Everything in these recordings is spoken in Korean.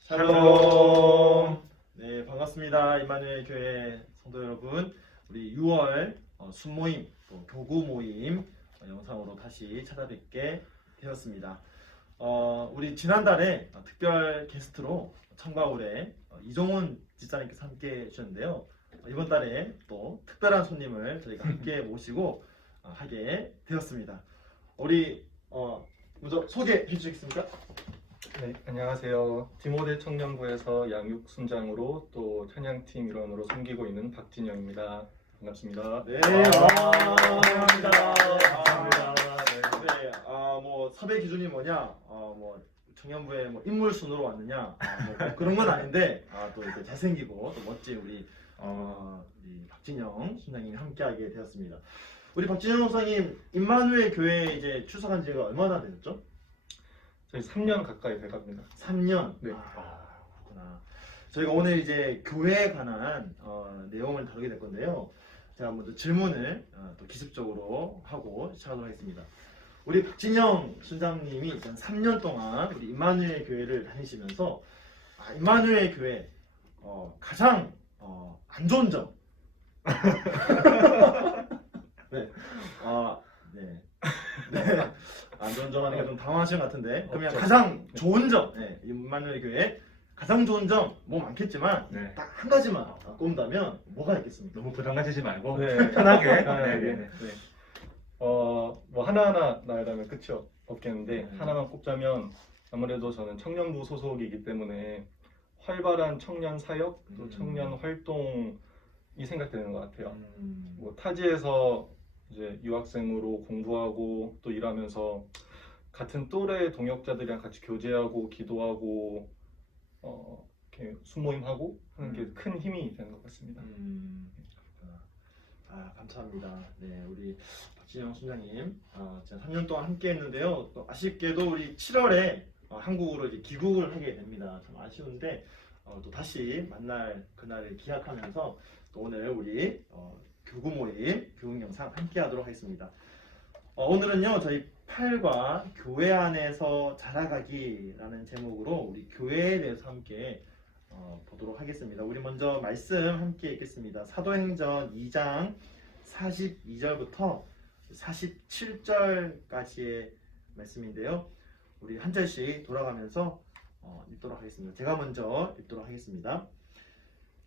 샬롬. 네, 반갑습니다. 이만희 교회 성도 여러분. 우리 6월 어, 순모임, 또 교구 모임 어, 영상으로 다시 찾아뵙게 되었습니다. 어, 우리 지난달에 어, 특별 게스트로 어, 이종훈 집사님께서 함께 해주셨는데요. 어, 이번 달에 또 특별한 손님을 저희가 함께 모시고 어, 하게 되었습니다. 우리 어, 먼저 소개해 주시겠습니까? 네, 안녕하세요. 디모데 청년부에서 양육 순장으로 또 찬양팀 일원으로 섬기고 있는 박진영입니다. 반갑습니다. 네, 아, 아, 감사합니다. 감사합니다. 네, 아, 뭐 섭외 기준이 뭐냐? 아, 뭐 청년부에 뭐 인물 순으로 왔느냐? 아, 뭐 그런 건 아닌데, 아, 또 이렇게 잘생기고 또 멋진 우리 어, 우리 박진영 순장님이 함께하게 되었습니다. 우리 박진영 선생님 임마누엘 교회에 이제 출석한 지가 얼마나 되셨죠? 저희 3년 가까이 돼갑니다. 3년. 네. 아, 그렇구나. 저희가 오늘 이제 교회에 관한 어, 내용을 다루게 될 건데요. 제가 먼저 질문을 어, 또 기습적으로 하고 시작하도록 하겠습니다. 우리 박진영 순장님이 지금 3년 동안 우리 임마누엘 교회를 다니시면서 아, 임마누엘 교회 어, 가장 어, 안 좋은 점. 네. 아, 네. 네. 안 좋은 점 하니까 좀 당황하신 것 같은데. 그러면 없죠. 가장 좋은 점. 네. 임마누엘 교회 가장 좋은 점 뭐 많겠지만 네. 딱 한 가지만 꼽는다면 뭐가 있겠습니까? 너무 부담 가지지 말고 네. 편하게. 아, 네, 네, 네, 네. 네. 어, 뭐 하나하나 나열하면 끝이 없- 없겠는데 음. 하나만 꼽자면 아무래도 저는 청년부 소속이기 때문에 활발한 청년 사역 또 음. 청년 활동이 생각되는 것 같아요. 음, 뭐 타지에서 이제 유학생으로 공부하고 또 일하면서 같은 또래 동역자들이랑 같이 교제하고 기도하고 어, 이렇게 순모임하고 하는 게 음. 큰 힘이 되는 것 같습니다. 음, 그렇구나. 아 감사합니다. 네 우리 박진영 순장님 어, 제가 3년 동안 함께했는데요. 또 아쉽게도 우리 7월에 어, 한국으로 이제 귀국을 하게 됩니다. 참 아쉬운데 어, 또 다시 만날 그날을 기약하면서 또 오늘 우리 어, 교구 모임 교육 영상 함께 하도록 하겠습니다. 어, 오늘은요 저희 8과 교회 안에서 자라가기라는 제목으로 우리 교회에 대해서 함께 어, 보도록 하겠습니다. 우리 먼저 말씀 함께 읽겠습니다. 사도행전 2장 42절부터 47절까지의 말씀인데요. 우리 한 절씩 돌아가면서 어, 읽도록 하겠습니다. 제가 먼저 읽도록 하겠습니다.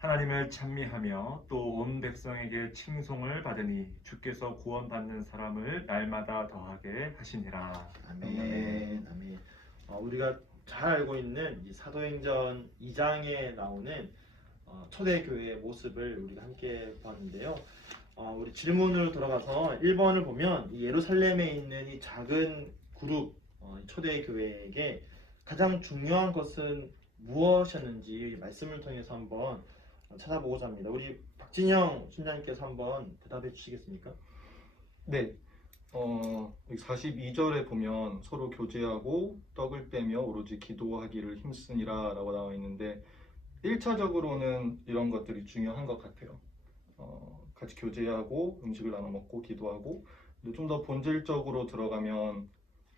하나님을 찬미하며 또 온 백성에게 칭송을 받으니 주께서 구원받는 사람을 날마다 더하게 하시니라. 아멘. 아멘. 어, 우리가 잘 알고 있는 이 사도행전 2장에 나오는 어, 초대교회의 모습을 우리가 함께 봤는데요. 어, 우리 질문으로 돌아가서 1번을 보면 이 예루살렘에 있는 이 작은 그룹 어, 이 초대교회에게 가장 중요한 것은 무엇이었는지 말씀을 통해서 한번 어, 찾아보고자 합니다. 우리 박진영 순장님께서 한번 대답해 주시겠습니까? 네. 어, 42절에 보면 서로 교제하고 떡을 떼며 오로지 기도하기를 힘쓰니라 라고 나와 있는데 1차적으로는 이런 것들이 중요한 것 같아요. 어, 같이 교제하고 음식을 나눠 먹고 기도하고 좀 더 본질적으로 들어가면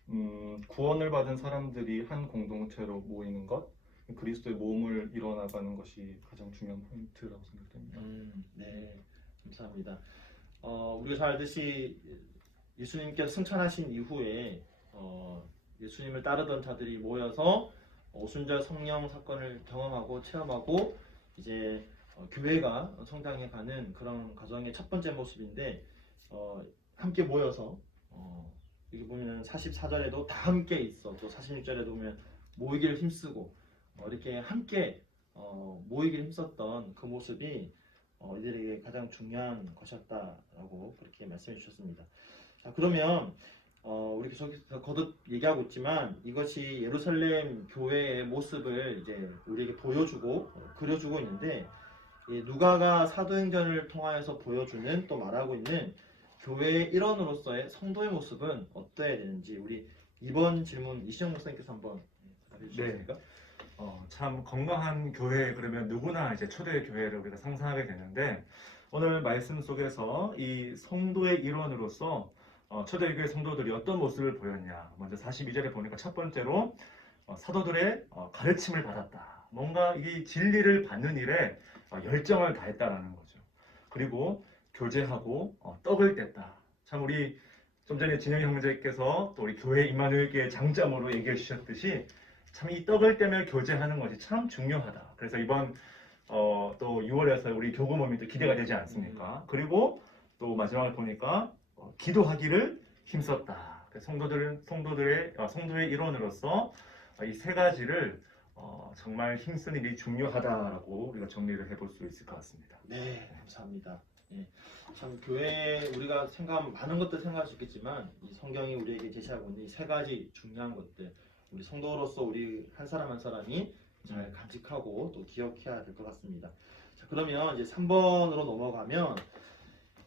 음, 구원을 받은 사람들이 한 공동체로 모이는 것 그리스도의 몸을 이뤄나가는 것이 가장 중요한 포인트라고 생각됩니다. 음, 네, 감사합니다. 어, 우리가 잘 알듯이 예수님께서 승천하신 이후에 어, 예수님을 따르던 자들이 모여서 오순절 성령 사건을 경험하고 체험하고 이제 어, 교회가 성장해가는 그런 과정의 첫 번째 모습인데 어, 함께 모여서 어, 여기 보면 44절에도 다 함께 있어 또 46절에도 보면 모이기를 힘쓰고 어, 이렇게 함께 어, 모이기를 힘썼던 그 모습이 어, 이들에게 가장 중요한 것이었다라고 그렇게 말씀해 주셨습니다. 자 그러면 어, 우리 계속해서 거듭 얘기하고 있지만 이것이 예루살렘 교회의 모습을 이제 우리에게 보여주고 어, 그려주고 있는데 이 누가가 사도행전을 통하여서 보여주는 또 말하고 있는 교회의 일원으로서의 성도의 모습은 어떠해야 되는지 우리 이번 질문 이시영 목사님께서 한번 답해 주시겠습니까? 어, 참 건강한 교회 그러면 누구나 이제 초대 교회를 우리가 상상하게 되는데 오늘 말씀 속에서 이 성도의 일원으로서 어, 초대교회 성도들이 어떤 모습을 보였냐. 먼저 42절에 보니까 첫 번째로 어, 사도들의 어, 가르침을 받았다. 뭔가 이 진리를 받는 일에 어, 열정을 다했다라는 거죠. 그리고 교제하고 어, 떡을 뗐다. 참 우리 좀 전에 진영 형제께서 또 우리 교회 임마누엘교회 장점으로 얘기해 주셨듯이 참 이 떡을 떼며 교제하는 것이 참 중요하다. 그래서 이번 어, 또 6월에서 우리 교구 모임이 또 기대가 되지 않습니까? 그리고 또 마지막을 보니까 어, 기도하기를 힘썼다. 그래서 성도들은 성도들의 어, 성도의 일원으로서 어, 이세 가지를 어, 정말 힘쓴 일이 중요하다라고 우리가 정리를 해볼 수 있을 것 같습니다. 네, 감사합니다. 예, 참 교회에 우리가 생각하면 많은 것들 생각할 수 있겠지만 이 성경이 우리에게 제시하고 있는 이 세 가지 중요한 것들 우리 성도로서 우리 한 사람 한 사람이 잘 간직하고 또 기억해야 될 것 같습니다. 자, 그러면 이제 3번으로 넘어가면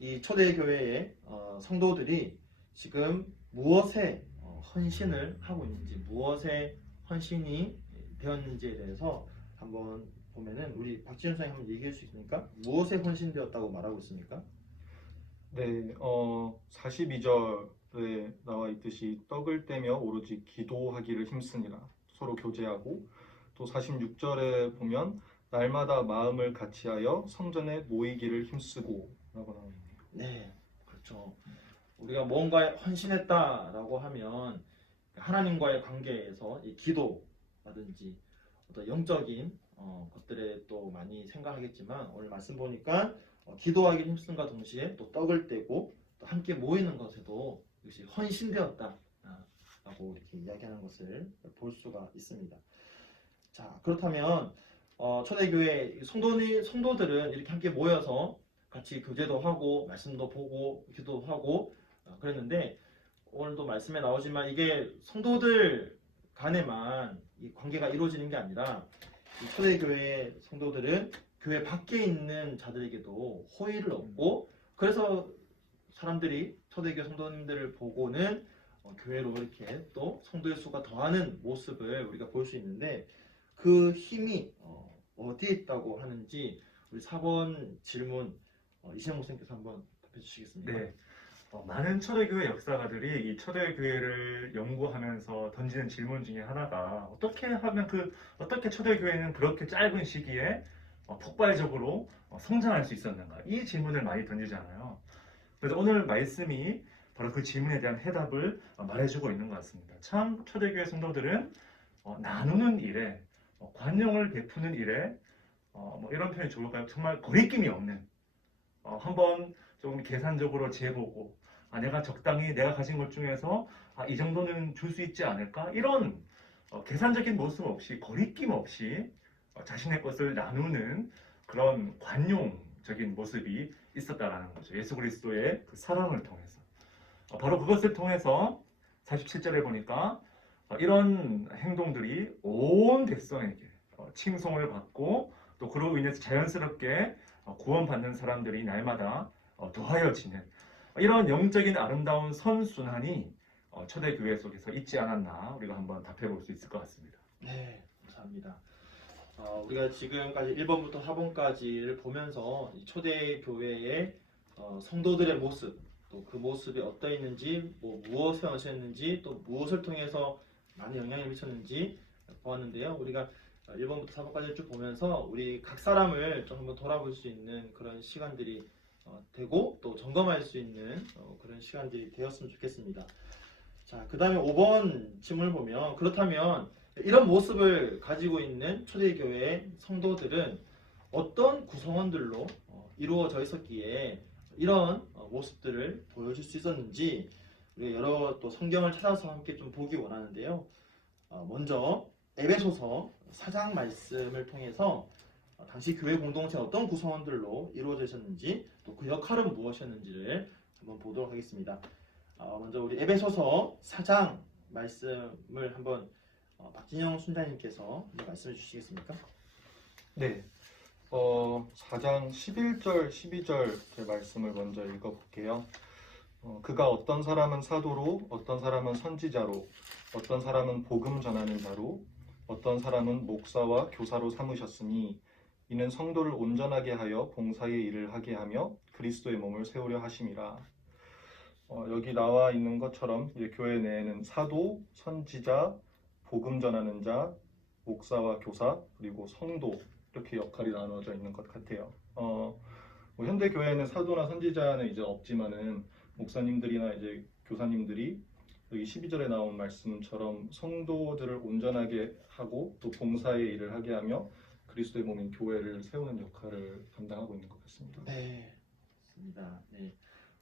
이 초대교회의 어, 성도들이 지금 무엇에 어, 헌신을 하고 있는지 무엇에 헌신이 되었는지에 대해서 한번 보면은 우리 박진우 선생님 한번 얘기해 주시겠습니까? 무엇에 헌신되었다고 말하고 있습니까? 네, 어, 42절에 나와 있듯이 떡을 떼며 오로지 기도하기를 힘쓰니라 서로 교제하고 또 46절에 보면 날마다 마음을 같이하여 성전에 모이기를 힘쓰고 라고 나와 있네요. 네, 그렇죠. 우리가 뭔가에 헌신했다라고 하면 하나님과의 관계에서 이 기도라든지 어떤 영적인 어, 것들에 또 많이 생각하겠지만 오늘 말씀 보니까 어, 기도하기 힘쓴과 동시에 또 떡을 떼고 또 함께 모이는 것에도 역시 헌신되었다라고 이렇게 이야기하는 것을 볼 수가 있습니다. 자 그렇다면 어, 초대교회 성도니 성도들은 이렇게 함께 모여서 같이 교제도 하고 말씀도 보고 기도하고 어, 그랬는데 오늘도 말씀에 나오지만 이게 성도들 간에만 이 관계가 이루어지는 게 아니라 이 초대교회 성도들은 교회 밖에 있는 자들에게도 호의를 얻고 그래서 사람들이 초대교회 성도님들을 보고는 어, 교회로 이렇게 또 성도의 수가 더하는 모습을 우리가 볼 수 있는데 그 힘이 어, 어디에 있다고 하는지 우리 4번 질문 어, 이시영 목사님께서 한번 답해 주시겠습니까? 네. 어, 많은 초대교회 역사가들이 이 초대교회를 연구하면서 던지는 질문 중에 하나가 어떻게 하면 그 어떻게 초대교회는 그렇게 짧은 시기에 어, 폭발적으로 어, 성장할 수 있었는가 이 질문을 많이 던지잖아요. 그래서 오늘 말씀이 바로 그 질문에 대한 해답을 어, 말해주고 있는 것 같습니다. 참 초대교회 성도들은 어, 나누는 일에 어, 관용을 베푸는 일에 어, 뭐 이런 표현이 좋을까요? 정말 거리낌이 없는 어, 한번 조금 계산적으로 재보고 아, 내가 적당히 내가 가진 것 중에서 아, 이 정도는 줄 수 있지 않을까 이런 어, 계산적인 모습 없이 거리낌 없이 어, 자신의 것을 나누는 그런 관용적인 모습이 있었다라는 거죠 예수 그리스도의 그 사랑을 통해서 어, 바로 그것을 통해서 47절에 보니까 어, 이런 행동들이 온 백성에게 어, 칭송을 받고 또 그로 인해서 자연스럽게 어, 구원받는 사람들이 날마다 어, 더하여지는 이런 영적인 아름다운 선순환이 어, 초대교회 속에서 있지 않았나 우리가 한번 답해 볼 수 있을 것 같습니다. 네, 감사합니다. 어, 우리가 지금까지 1번부터 4번까지를 보면서 이 초대 교회의 어, 성도들의 모습, 또 그 모습이 어떠했는지, 뭐 무엇을 하셨는지, 또 무엇을 통해서 많은 영향을 미쳤는지 보았는데요. 우리가 1번부터 4번까지 쭉 보면서 우리 각 사람을 좀 한번 돌아볼 수 있는 그런 시간들이 어, 되고 또 점검할 수 있는 어, 그런 시간들이 되었으면 좋겠습니다. 자, 그 다음에 5번 질문을 보면 그렇다면 이런 모습을 가지고 있는 초대교회 성도들은 어떤 구성원들로 어, 이루어져 있었기에 이런 어, 모습들을 보여줄 수 있었는지 우리 여러 또 성경을 찾아서 함께 좀 보기 원하는데요. 어, 먼저 에베소서 4장 말씀을 통해서 어, 당시 교회 공동체 어떤 구성원들로 이루어져 있었는지 또 그 역할은 무엇이었는지를 한번 보도록 하겠습니다. 어, 먼저 우리 에베소서 4장 말씀을 한번 어, 박진영 순장님께서 말씀해 주시겠습니까? 네. 어, 4장 11절, 12절 제 말씀을 먼저 읽어볼게요. 어, 그가 어떤 사람은 사도로, 어떤 사람은 선지자로, 어떤 사람은 복음 전하는 자로, 어떤 사람은 목사와 교사로 삼으셨으니 이는 성도를 온전하게 하여 봉사의 일을 하게 하며 그리스도의 몸을 세우려 하심이라. 어, 여기 나와 있는 것처럼 교회 내에는 사도, 선지자, 복음 전하는 자, 목사와 교사, 그리고 성도 이렇게 역할이 나눠져 있는 것 같아요. 어, 뭐 현대 교회에는 사도나 선지자는 이제 없지만은 목사님들이나 이제 교사님들이 여기 12절에 나온 말씀처럼 성도들을 온전하게 하고 또 봉사의 일을 하게 하며 그리스도의 몸인 교회를 세우는 역할을 감당하고 있는 것 같습니다. 네, 맞습니다. 네.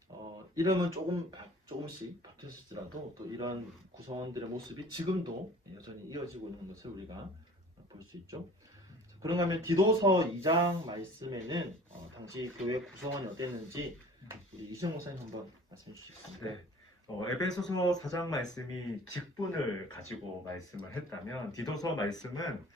어, 이름은 조금 바- 조금씩 바뀌었을지라도 또 이런 구성원들의 모습이 지금도 여전히 이어지고 있는 것을 우리가 볼 수 있죠. 자, 그런가 하면 디도서 2장 말씀에는 어, 당시 교회 구성원이 어땠는지 우리 이승 목사님 한번 말씀해 주시겠습니까? 네. 어, 에베소서 4장 말씀이 직분을 가지고 말씀을 했다면 디도서 말씀은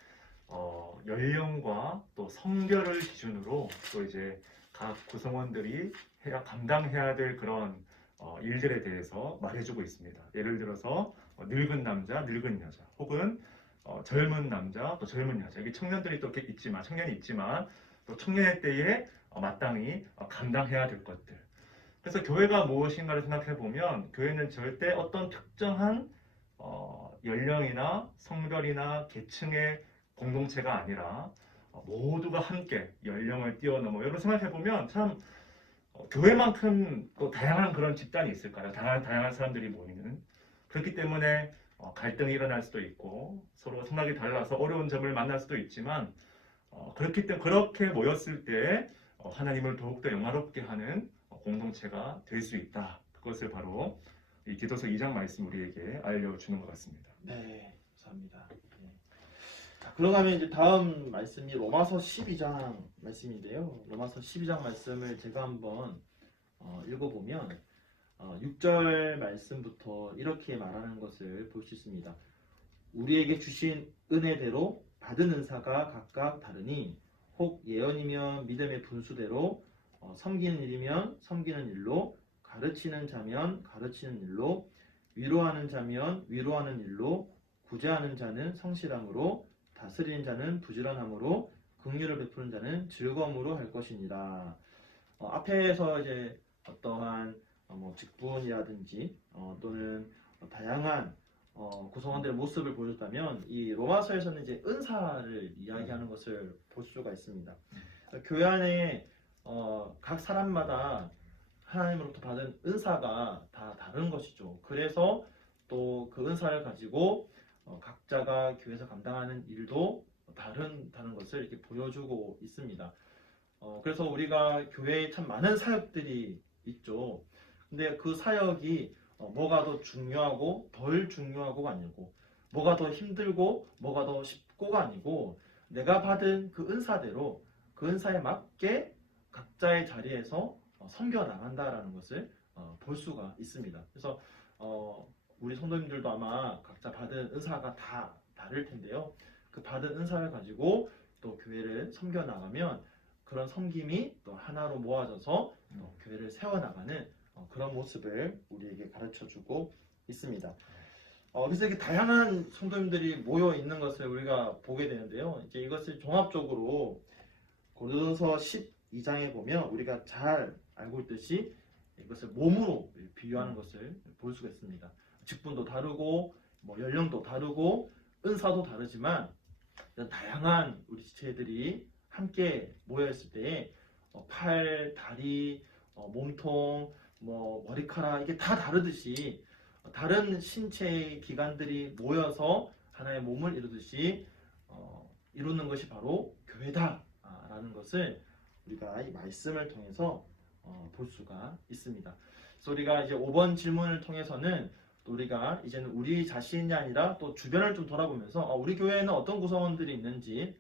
어, 연령과 또 성별을 기준으로 또 이제 각 구성원들이 해야 감당해야 될 그런 어, 일들에 대해서 말해주고 있습니다. 예를 들어서 어, 늙은 남자, 늙은 여자, 혹은 어, 젊은 남자, 또 젊은 여자. 여기 청년들이 또 있지만 청년이 있지만 또 청년의 때에 어, 마땅히 어, 감당해야 될 것들. 그래서 교회가 무엇인가를 생각해 보면 교회는 절대 어떤 특정한 어, 연령이나 성별이나 계층의 공동체가 아니라 어, 모두가 함께 연령을 뛰어넘어 여러분 생각해 보면 참 어, 교회만큼 또 다양한 그런 집단이 있을까요? 다양한 다양한 사람들이 모이는 그렇기 때문에 어, 갈등이 일어날 수도 있고 서로 생각이 달라서 어려운 점을 만날 수도 있지만 어, 그렇기 때문에 그렇게 모였을 때 어, 하나님을 더욱더 영화롭게 하는 어, 공동체가 될 수 있다. 그것을 바로 이 디도서 2장 말씀 우리에게 알려주는 것 같습니다. 네, 감사합니다. 하면 이제 다음 말씀이 로마서 12장 말씀인데요. 로마서 12장 말씀을 제가 한번 어, 읽어보면 어, 6절 말씀부터 이렇게 말하는 것을 볼 수 있습니다. 우리에게 주신 은혜대로 받은 은사가 각각 다르니 혹 예언이면 믿음의 분수대로 어, 섬기는 일이면 섬기는 일로 가르치는 자면 가르치는 일로 위로하는 자면 위로하는 일로 구제하는 자는 성실함으로 다스리는 자는 부지런함으로 긍휼을 베푸는 자는 즐거움으로 할 것이니라. 어, 앞에서 이제 어떠한 어, 뭐 직분이라든지 어, 또는 어, 다양한 어, 구성원들의 모습을 보여줬다면 이 로마서에서는 이제 은사를 이야기하는 것을 볼 수가 있습니다. 교회 안에 어, 각 사람마다 하나님으로부터 받은 은사가 다 다른 것이죠. 그래서 또 그 은사를 가지고 어, 각자가 교회에서 감당하는 일도 다른다는 것을 이렇게 보여주고 있습니다. 어, 그래서 우리가 교회에 참 많은 사역들이 있죠. 근데 그 사역이 어, 뭐가 더 중요하고 덜 중요하고가 아니고 뭐가 더 힘들고 뭐가 더 쉽고가 아니고 내가 받은 그 은사대로 그 은사에 맞게 각자의 자리에서 어, 섬겨 나간다라는 것을 어, 볼 수가 있습니다. 그래서 어, 우리 성도님들도 아마 각자 받은 은사가 다 다를 텐데요. 그 받은 은사를 가지고 또 교회를 섬겨 나가면 그런 섬김이 또 하나로 모아져서 또 교회를 세워 나가는 어, 그런 모습을 우리에게 가르쳐 주고 있습니다. 어, 그래서 이렇게 다양한 성도님들이 모여 있는 것을 우리가 보게 되는데요. 이제 이것을 종합적으로 고린도서 12장에 보면 우리가 잘 알고 있듯이 이것을 몸으로 비유하는 것을 볼 수가 있습니다. 직분도 다르고 뭐 연령도 다르고 은사도 다르지만 이런 다양한 우리 지체들이 함께 모여 있을 때 어, 팔, 다리, 어, 몸통, 뭐 머리카락 이게 다 다르듯이 어, 다른 신체의 기관들이 모여서 하나의 몸을 이루듯이 어, 이루는 것이 바로 교회다라는 것을 우리가 이 말씀을 통해서 어, 볼 수가 있습니다. 그래서 우리가 이제 5번 질문을 통해서는 또 우리가 이제는 우리 자신이 아니라 또 주변을 좀 돌아보면서 어, 우리 교회에는 어떤 구성원들이 있는지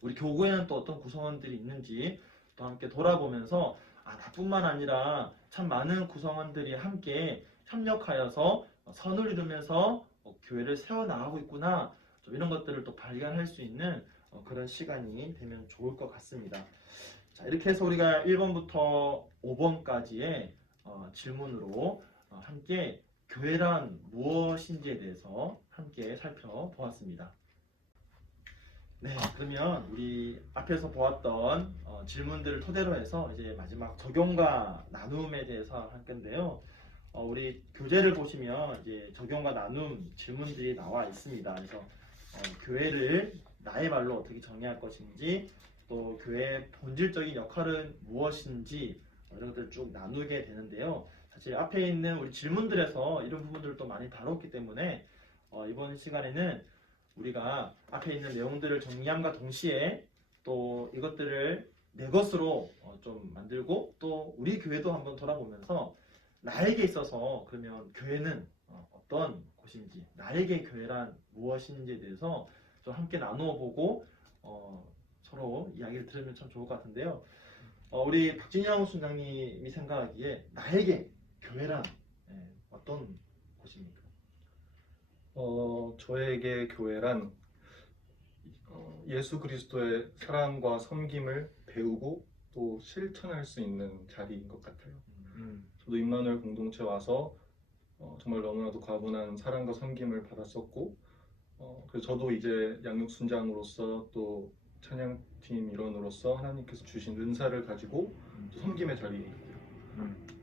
우리 교구에는 또 어떤 구성원들이 있는지 또 함께 돌아보면서 아 나뿐만 아니라 참 많은 구성원들이 함께 협력하여서 어, 선을 이루면서 어, 교회를 세워 나가고 있구나. 좀 이런 것들을 또 발견할 수 있는 어, 그런 시간이 되면 좋을 것 같습니다. 자, 이렇게 해서 우리가 1번부터 5번까지의 어, 질문으로 어, 함께 교회란 무엇인지에 대해서 함께 살펴보았습니다. 네, 그러면 우리 앞에서 보았던 어, 질문들을 토대로 해서 이제 마지막 적용과 나눔에 대해서 할 건데요. 어, 우리 교재를 보시면 이제 적용과 나눔 질문들이 나와 있습니다. 그래서 어, 교회를 나의 말로 어떻게 정의할 것인지 또 교회의 본질적인 역할은 무엇인지 어, 이런 것들을 쭉 나누게 되는데요. 사실 앞에 있는 우리 질문들에서 이런 부분들을 또 많이 다뤘기 때문에 어, 이번 시간에는 우리가 앞에 있는 내용들을 정리함과 동시에 또 이것들을 내 것으로 어, 좀 만들고 또 우리 교회도 한번 돌아보면서 나에게 있어서 그러면 교회는 어, 어떤 곳인지 나에게 교회란 무엇인지에 대해서 좀 함께 나누어 보고 어, 서로 이야기를 들으면 참 좋을 것 같은데요. 어, 우리 박진영 순장님이 생각하기에 나에게 교회란 예, 어떤 곳입니까? 어, 저에게 교회란 어, 예수 그리스도의 사랑과 섬김을 배우고 또 실천할 수 있는 자리인 것 같아요. 음, 저도 임마누엘 공동체 와서 어, 정말 너무나도 과분한 사랑과 섬김을 받았었고 어, 그래서 저도 이제 양육 순장으로서 또 찬양팀 일원으로서 하나님께서 주신 은사를 가지고 또 섬김의 자리에. 음,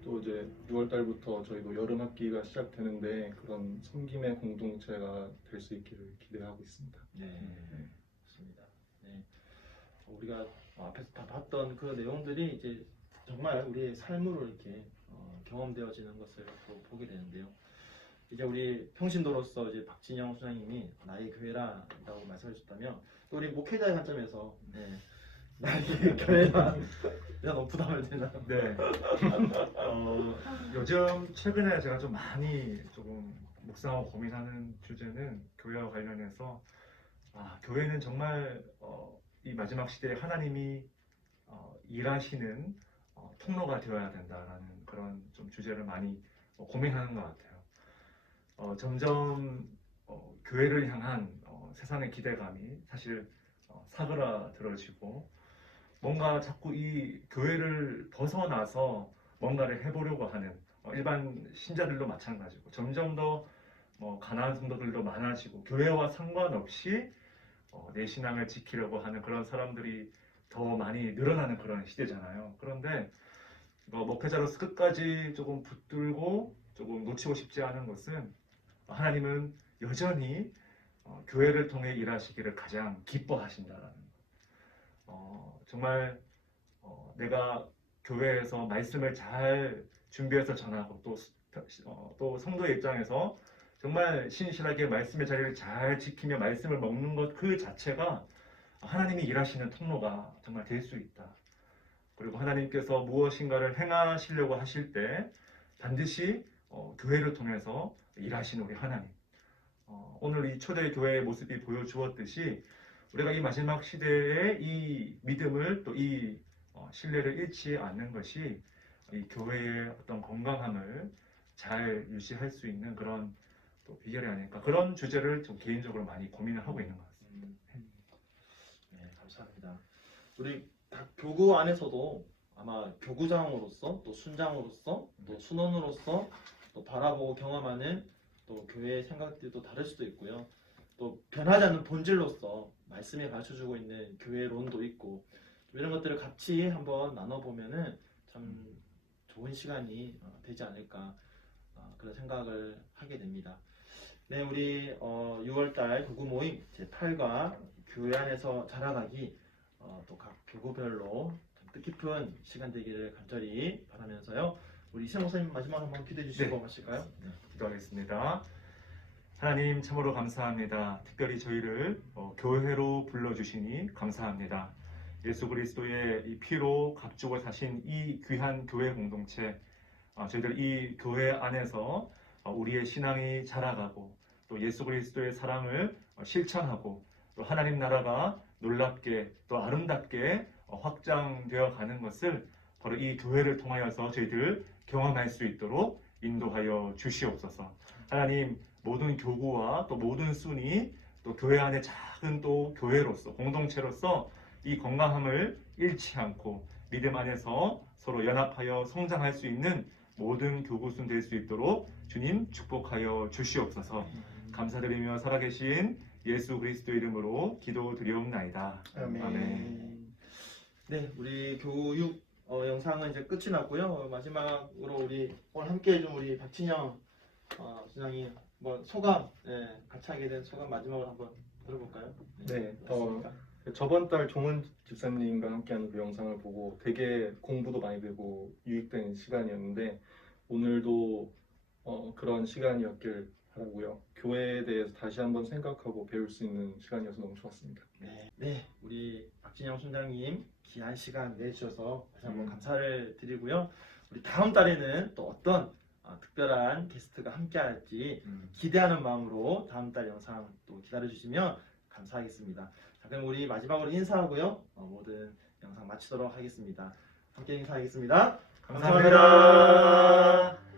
또 이제 6월 달부터 저희도 여름 학기가 시작되는데 그런 섬김의 공동체가 될 수 있기를 기대하고 있습니다. 네, 음. 좋습니다. 네, 어, 우리가 어, 앞에서 다 봤던 그 내용들이 이제 정말 우리의 삶으로 이렇게 어, 경험되어지는 것을 또 보게 되는데요. 이제 우리 평신도로서 이제 박진영 수장님이 나의 교회라라고 말씀해 주셨다면 또 우리 목회자의 관점에서 네, 교회라 내가 너무 부담을 되나? 네. 어, 요즘 최근에 제가 좀 많이 조금 묵상하고 고민하는 주제는 교회와 관련해서 아, 교회는 정말 어, 이 마지막 시대에 하나님이 어, 일하시는 어, 통로가 되어야 된다라는 그런 좀 주제를 많이 어, 고민하는 것 같아요. 어, 점점 어, 교회를 향한 어, 세상의 기대감이 사실 어, 사그라들어지고 뭔가 자꾸 이 교회를 벗어나서 뭔가를 해보려고 하는 어, 일반 신자들도 마찬가지고 점점 더뭐 가난한 성도들도 많아지고 교회와 상관없이 어, 내 신앙을 지키려고 하는 그런 사람들이 더 많이 늘어나는 그런 시대잖아요. 그런데 어, 목회자로서 끝까지 조금 붙들고 조금 놓치고 싶지 않은 것은 하나님은 여전히 어, 교회를 통해 일하시기를 가장 기뻐하신다라는 것. 어, 정말 어, 내가 교회에서 말씀을 잘 준비해서 전하고 또, 스- 어, 또 성도의 입장에서 정말 신실하게 말씀의 자리를 잘 지키며 말씀을 먹는 것 그 자체가 하나님이 일하시는 통로가 정말 될 수 있다. 그리고 하나님께서 무엇인가를 행하시려고 하실 때 반드시 어, 교회를 통해서 일하시는 우리 하나님. 어, 오늘 이 초대 교회의 모습이 보여주었듯이 우리가 이 마지막 시대에 이 믿음을 또 이 신뢰를 잃지 않는 것이 이 교회의 어떤 건강함을 잘 유지할 수 있는 그런 또 비결이 아닐까 그런 주제를 좀 개인적으로 많이 고민을 하고 있는 것 같습니다. 음. 네, 감사합니다. 우리 각 교구 안에서도 아마 교구장으로서 또 순장으로서 또 순원으로서 또 바라보고 경험하는 또 교회의 생각들도 다를 수도 있고요. 또 변하지 않는 본질로서 말씀에 가르쳐주고 있는 교회론도 있고 좀 이런 것들을 같이 한번 나눠보면은 참 좋은 시간이 어, 되지 않을까 어, 그런 생각을 하게 됩니다. 네, 우리 어, 6월달 구구 모임 제 8과 교회 안에서 자라가기 어, 또각 교구별로 좀 뜻깊은 시간 되기를 간절히 바라면서요. 우리 이승호 선생님 마지막 한번 기대해 주시고 네. 하실까요? 네. 기도하겠습니다. 하나님 참으로 감사합니다. 특별히 저희를 어, 교회로 불러주시니 감사합니다. 예수 그리스도의 이 피로 갑주고 사신 이 귀한 교회 공동체, 어, 저희들 이 교회 안에서 어, 우리의 신앙이 자라가고 또 예수 그리스도의 사랑을 어, 실천하고 또 하나님 나라가 놀랍게 또 아름답게 어, 확장되어 가는 것을 바로 이 교회를 통하여서 저희들 경험할 수 있도록 인도하여 주시옵소서. 하나님 모든 교구와 또 모든 순이 또 교회 안에 작은 또 교회로서 공동체로서 이 건강함을 잃지 않고 믿음 안에서 서로 연합하여 성장할 수 있는 모든 교구순 될 수 있도록 주님 축복하여 주시옵소서. 감사드리며 살아계신 예수 그리스도 이름으로 기도드리옵나이다. 아멘. 아멘. 네, 우리 교육 어, 영상은 이제 끝이 났고요. 마지막으로 우리 오늘 함께 해준 우리 박진영 어, 수장님 뭐 소감, 네, 같이 하게 된 소감 마지막으로 한번 들어볼까요? 네, 어, 맞습니까? 저번 달 종훈 집사님과 함께하는 그 영상을 보고 되게 공부도 많이 되고 유익된 시간이었는데 오늘도 어, 그런 시간이었길 바라고요. 교회에 대해서 다시 한번 생각하고 배울 수 있는 시간이어서 너무 좋았습니다. 네, 네, 우리 박진영 순장님 귀한 시간 내주셔서 다시 한번 음. 감사를 드리고요. 우리 다음 달에는 또 어떤 어, 특별한 게스트가 함께할지 음. 기대하는 마음으로 다음 달 영상 또 기다려 주시면 감사하겠습니다. 자, 그럼 우리 마지막으로 인사하고요. 어, 모든 영상 마치도록 하겠습니다. 함께 인사하겠습니다. 감사합니다.